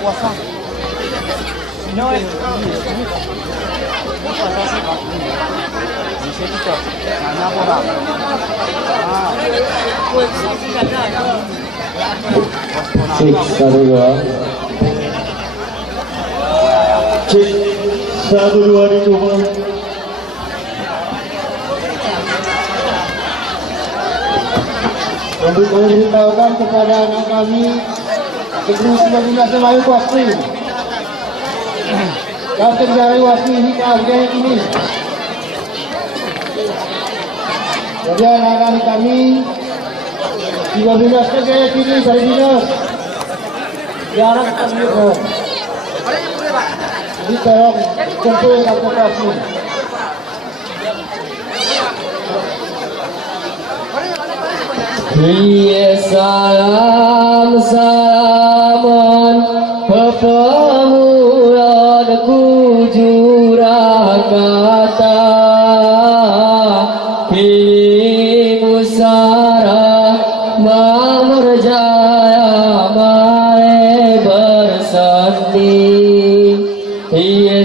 puasa. Sinon, puasa c'est gratuit. C'est tout. Rien à voir. Cek satu dua. Cek satu dua dicoba. Untuk memberitahukan kepada anak kami Negeri 19 Melayu Wasri Kapten dari Wasri ini kehargaan ini. Jadi anak-anak kami 15 negara ini dari dinas diarahkan kami jadi tolong kumpul advokasi. Salam salaman pepemulan kujurah kata pilih musara memberjaya mare bersanding.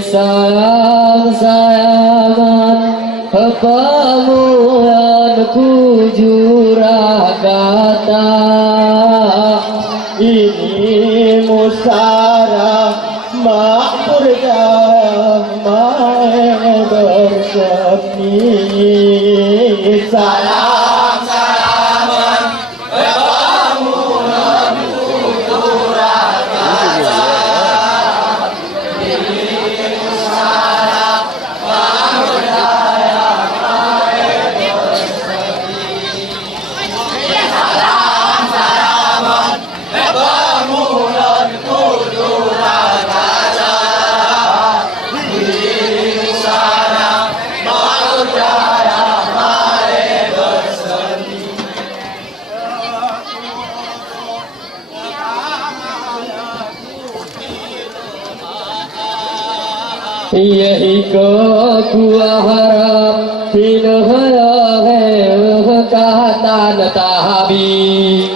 Salam salaman pepemulan kujurah kata ini musara makmur damai bersemi. Salam salaman pepemulan kujurah kata ini musara makmur damai bersemi. Salam salaman pepemulan kujurah kata ini musara makmur damai bersemi. Iya iko kuah harap hidup kata tahabi.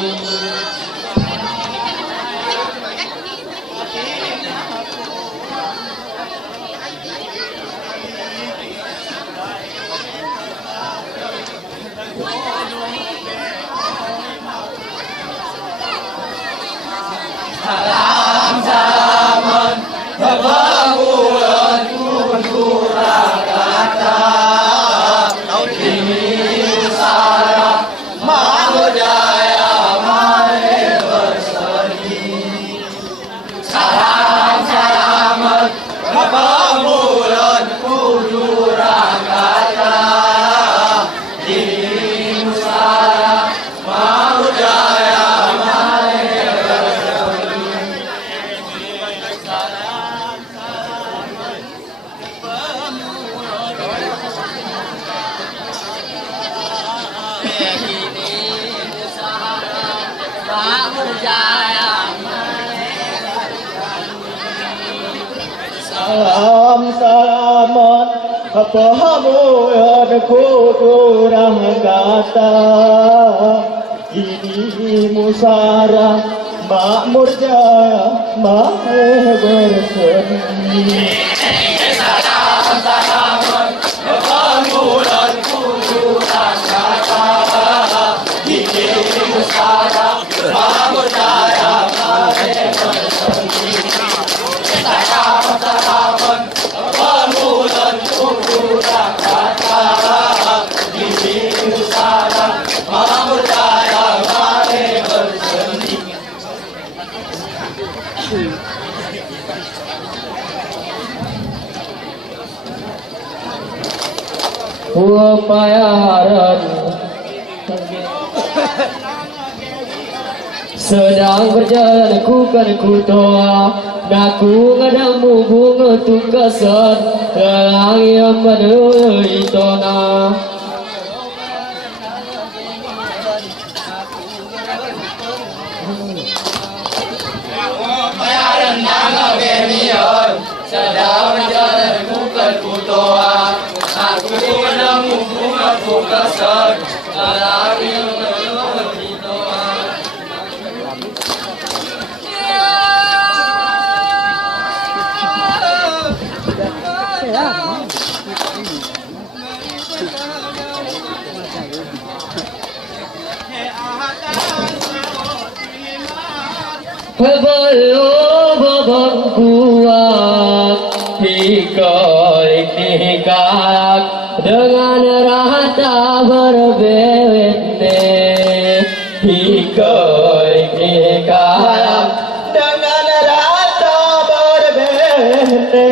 Salam salaman pepemulan kujurah kata ini musara makmur jaya mare bersemi. Salam salaman pepemulan kujurah kata ini musara makmur jaya mare bersemi. Salam salaman pepemulan kujurah kata ini musara makmur jaya mare bersemi. Salam salaman pepemulan kujurah kata ini musara makmur jaya mare bersemi. Salam salaman pepemulan kujurah kata ini musara makmur jaya mare bersemi. Upayaran sedang berjalan ku toa naku ngadamu bunga tungkasan dalang yang menului tona. Upayaran naga bemion sedang berjalan ku toa naku ngadamu bunga tungkasan dalang yang menului tona. kuat hikak dengan rata berbeda hikak dengan rata berbeda.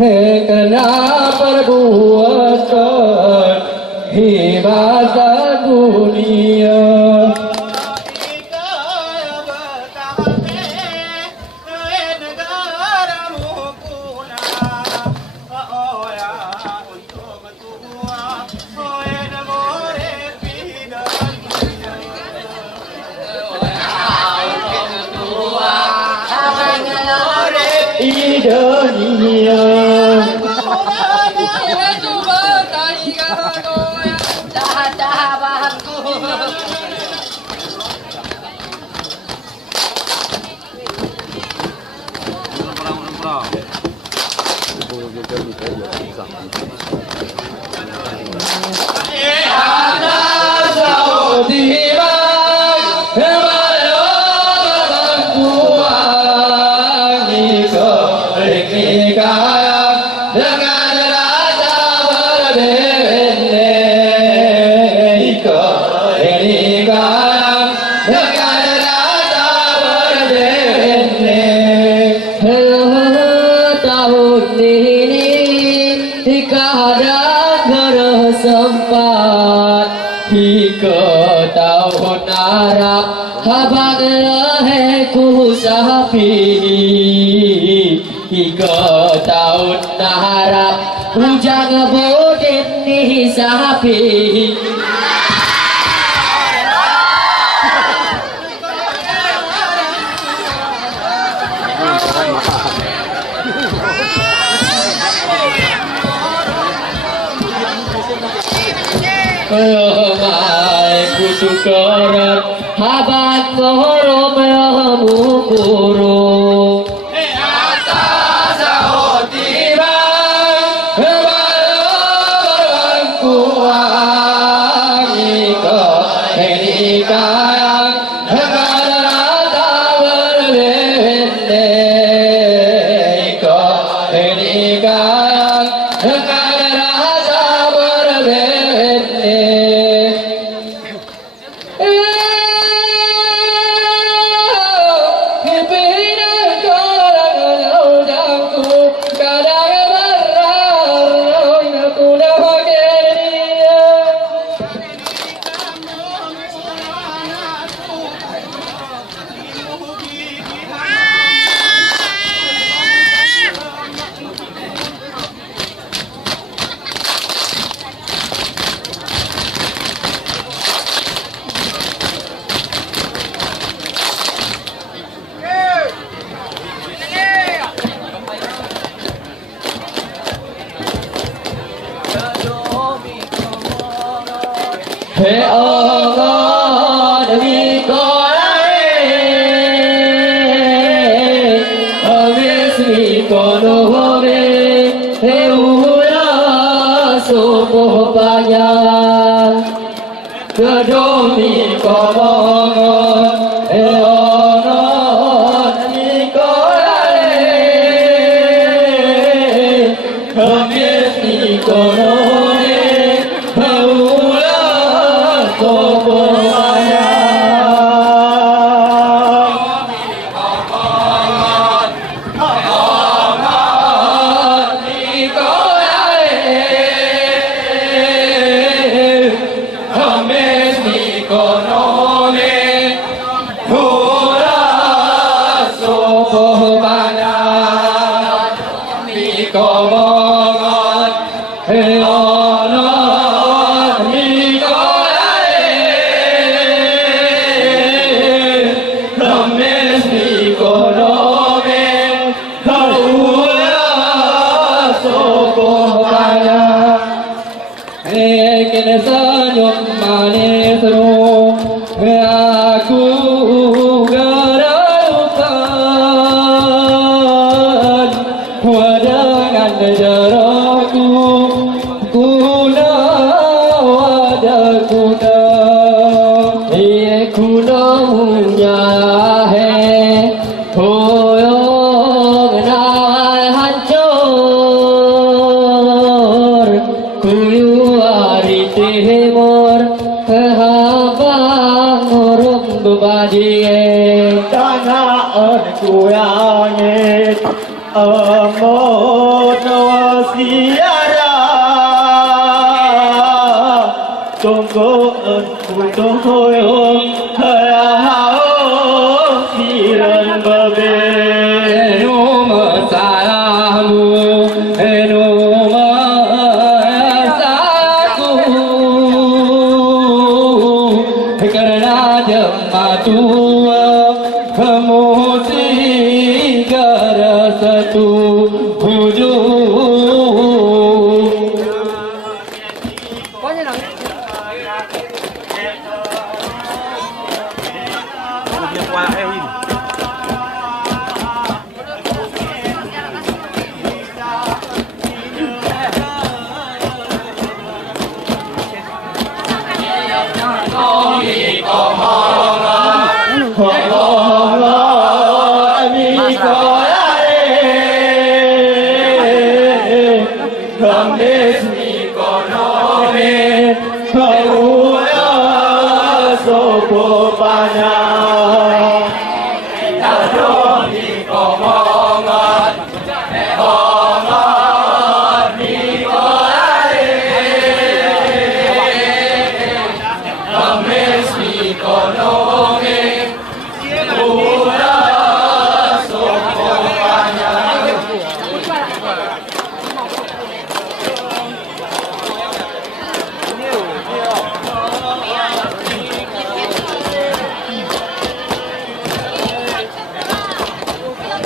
Kena perbuatan hibatan dunia. Dunia. Sempat hingga tahun Arab habang leherku sapi hingga tahun Arab hujan bodin di sapi. Mai kudu kerap habat morom mukuru atas tiba balangku angika henika hagarata berbende ika henika hagarata berbende. Hey oh God, we call we call hey ula sopo panjang kedomi komongon hey ono we call we call senyum manis aku geraukan dengan jaraku kuna wadaku kuna munya he hoyong nawai hancur kuyu hari timur kehabang orang berbadi tanah kuyangit amot wasiara tunggu tunggu yung kayahao siran babe karena jemaah tua kemusi gara satu hujung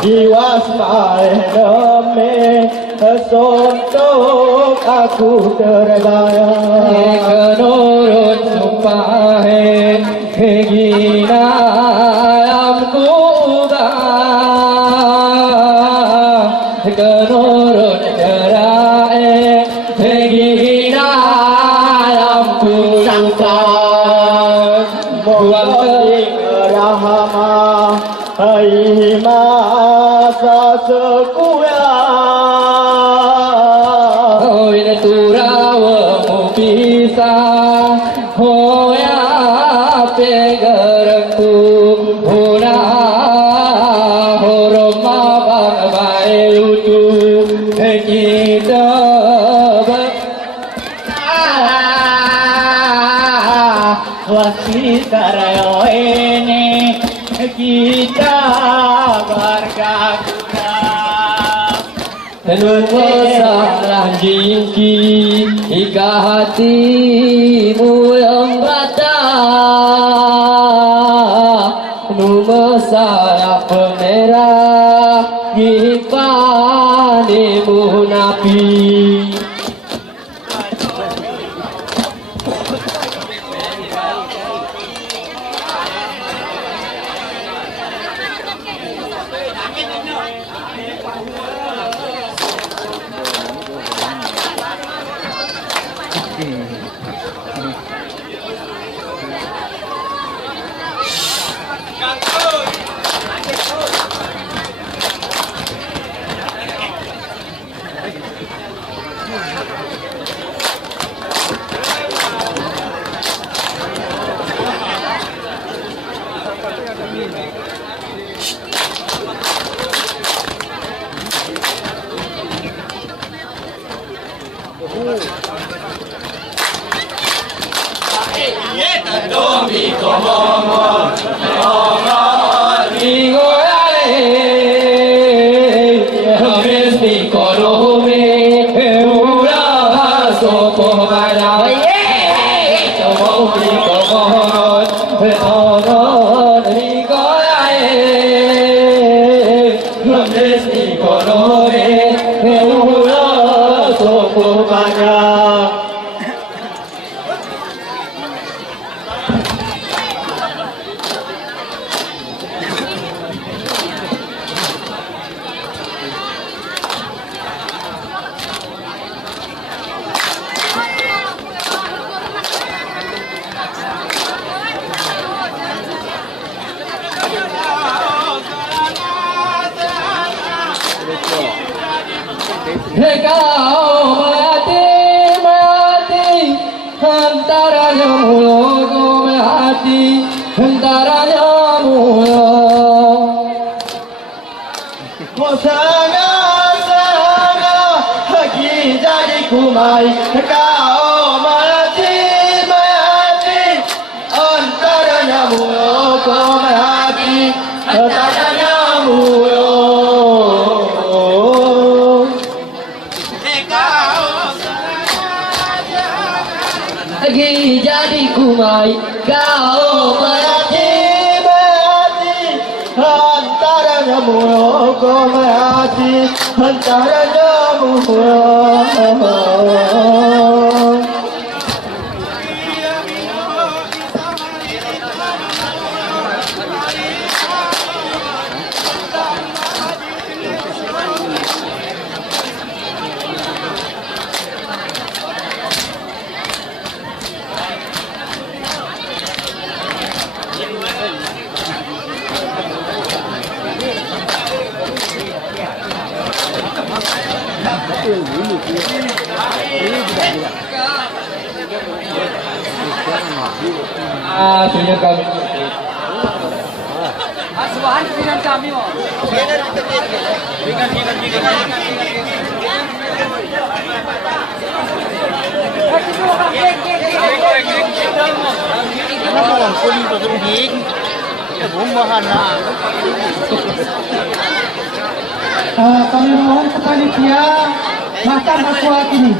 jiwa semai untuk aku terbayang menurut sumpah gina amku menurut cerai gina amku sampai buang rahama hai masa sekuya oi turawa bisa hoya pegarku hona horma bang baiutu kita wasita rayo ini kita bergabung Numo salah jingki ika hatimu yang rata Numo salah pemerah gipanimu napi muyo gome hati hentaranya muyo Sana hagi jadi kumai kau mati antaranya muyo kau mati antaranya muyo lagi jadi kumai kau mati antaranya muyo kau mati antaranya muyo sudah kami Asuhan pikiran kami mo. kami mohon kepada dia makan aqua ini